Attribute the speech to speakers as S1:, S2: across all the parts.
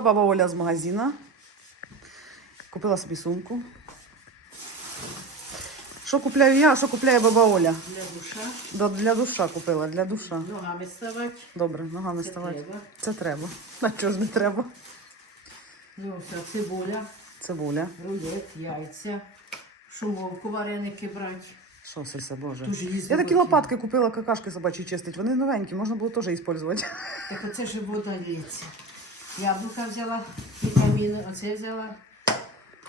S1: Баба Оля з магазина. Купила собі сумку. Що купляю я, а що купляє баба Оля?
S2: Для душа.
S1: Да, Для душа купила, для душа.
S2: Ногами ставати.
S1: Добре, ногами
S2: Це
S1: ставати.
S2: треба.
S1: Це треба. А чого ж не треба?
S2: Ну, все, цибуля,
S1: Цибуля.
S2: рулет, яйця, шумовку вареники брати.
S1: Що це, Боже?
S2: Дуже їздила.
S1: Я такі лопатки купила, какашки собачі чистить. Вони новенькі, можна було теж використовувати.
S2: Так оце ж вода лється. Яблука взяла, вітаміни, оце взяла.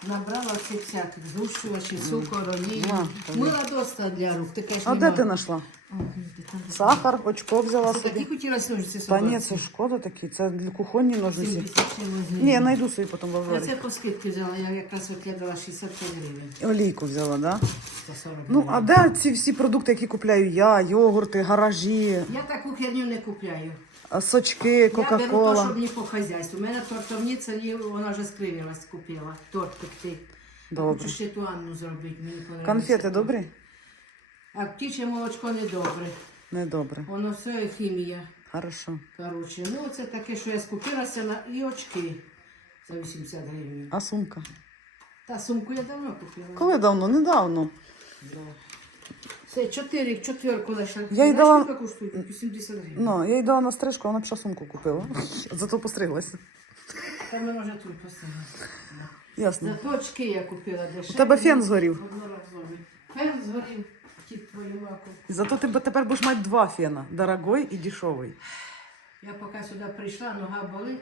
S2: Набрала оце всяких згущувачі, цукор, олію.
S1: А, так.
S2: Мила доста для рук. Таке ж
S1: А де ти знайшла? Сахар, очко взяла
S2: Це такі
S1: собі.
S2: хотілося ножиці
S1: Та
S2: собаці.
S1: ні, це шкода такі, це для кухонні ножниці.
S2: 76 возьмі.
S1: Ні, я знайду собі потім в
S2: Я
S1: Аврорі.
S2: це по скидці взяла, я якраз викидала 65 гривень.
S1: Олійку взяла, да?
S2: 140
S1: Ну,
S2: гривень.
S1: а де ці всі продукти, які купляю я, йогурти, гаражі,
S2: Я таку херню не купляю.
S1: а, сочки,
S2: Я беру то, що
S1: Кока-Кола?
S2: мені по хазяйству. У мене тортовниця, вона вже скривилась, купила. Торт пекти.
S1: Добре.
S2: Хочу ще ту Анну зробити, мені подобається.
S1: Конфети добрі?
S2: А птіче молочко не добре.
S1: Недобре.
S2: Воно все хімія.
S1: Хорошо.
S2: Коротше, ну це таке, що я скупилася на і очки за 80 гривень.
S1: А сумка?
S2: Та сумку я давно купила.
S1: Коли давно? Недавно.
S2: Це чотири, четверку лише.
S1: Я їй
S2: Знаєш,
S1: дала-
S2: скільки коштує? 80 гривень.
S1: Ну, я їй дала на стрижку, вона пішла сумку купила. Зато постриглася.
S2: Та ми може тут поставимо.
S1: Ясно.
S2: Зато очки я купила дешеві.
S1: У тебе фен згорів.
S2: Фен згорів, твою маку.
S1: Зато ти б- тепер будеш мати два фена. Дорогой і дешевий.
S2: Я поки сюди прийшла, нога болить.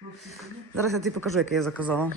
S2: Хлопці сидять.
S1: Зараз я тобі покажу, яке я заказала.